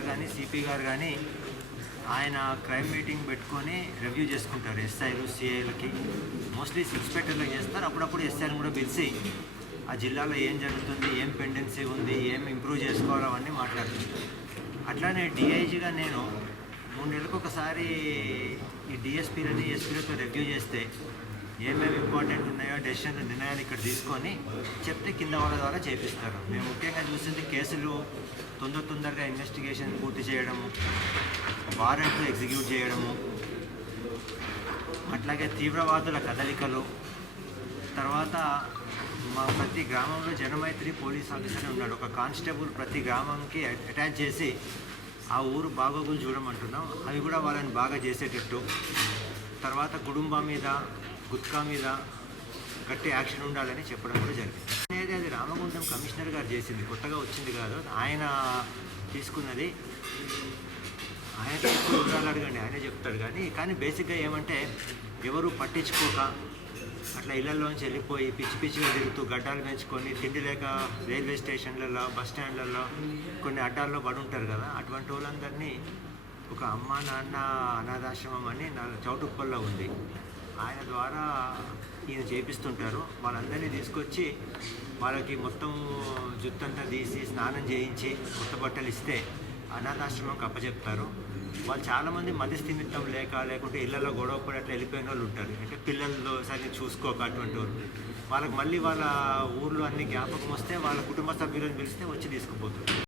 గారు కానీ సిపి గారు కానీ ఆయన క్రైమ్ మీటింగ్ పెట్టుకొని రివ్యూ చేసుకుంటారు. ఎస్ఐలు సిఐలకి మోస్ట్లీ ఇన్స్పెక్టర్లకు చేస్తారు. అప్పుడప్పుడు ఎస్ఐని కూడా పిలిచి ఆ జిల్లాలో ఏం జరుగుతుంది ఏం పెండెన్సీ ఉంది ఏం ఇంప్రూవ్ చేసుకోవాలి అవన్నీ మాట్లాడుతుంటారు అట్లానే డిఐజీగా నేను మూడు నెలలకు ఒకసారి ఈ డిఎస్పీలని ఎస్పీలతో రివ్యూ చేస్తే ఏమేమి ఇంపార్టెంట్ ఉన్నాయో డెసిషన్ నిర్ణయాలు ఇక్కడ తీసుకొని చెప్తే కింద వాళ్ళ ద్వారా చేపిస్తారు. మేము ముఖ్యంగా చూసింది కేసులు తొందర తొందరగా ఇన్వెస్టిగేషన్ పూర్తి చేయడము వారెంట్లు ఎగ్జిక్యూట్ చేయడము అట్లాగే తీవ్రవాదుల కదలికలు తర్వాత మా ప్రతి గ్రామంలో జనమైత్రి పోలీస్ ఆఫీసర్ ఉన్నాడు. ఒక కానిస్టేబుల్ ప్రతి గ్రామంకి అటాచ్ చేసి ఆ ఊరు బాగోగులు చూడమంటున్నాం. అవి కూడా వాళ్ళని బాగా చేసేటట్టు. తర్వాత కుటుంబం మీద గుత్కా మీద గట్టి యాక్షన్ ఉండాలని చెప్పడం కూడా జరిగింది. అనేది అది రామగుండం కమిషనర్ గారు చేసింది. కొత్తగా వచ్చింది కాదు. ఆయన తీసుకున్నది. ఆయన వివరాలు అడగండి. ఆయనే చెప్తాడు కానీ కానీ బేసిక్గా ఏమంటే ఎవరు పట్టించుకోక అట్లా ఇళ్ళలోంచి వెళ్ళిపోయి పిచ్చి పిచ్చిగా తిరుగుతూ గడ్డాలు పెంచుకొని తిండి లేక రైల్వే స్టేషన్లలో బస్ స్టాండ్లలో కొన్ని అడ్డాల్లో పడి ఉంటారు కదా. అటువంటి వాళ్ళందరినీ ఒక అమ్మ నాన్న అనాథాశ్రమం అని నా చౌటుప్పల్లో ఉంది. ఆయన ద్వారా ఈయన చేపిస్తుంటారు. వాళ్ళందరినీ తీసుకొచ్చి వాళ్ళకి మొత్తం జుత్తంతా తీసి స్నానం చేయించి కొత్త బట్టలు ఇస్తే అనాథాశ్రమంకి అప్పచెప్తారు వాళ్ళు చాలామంది మధ్యస్థ నిమిత్తం లేక లేకుంటే ఇళ్ళలో గొడవ పడి అట్లా వెళ్ళిపోయిన వాళ్ళు ఉంటారు. అంటే పిల్లలు సరిగ్గా చూసుకోక అటువంటి వాళ్ళు. వాళ్ళకి మళ్ళీ వాళ్ళ ఊర్లో అన్ని జ్ఞాపకం వస్తే వాళ్ళ కుటుంబ సభ్యులను పిలిస్తే వచ్చి తీసుకుపోతారు.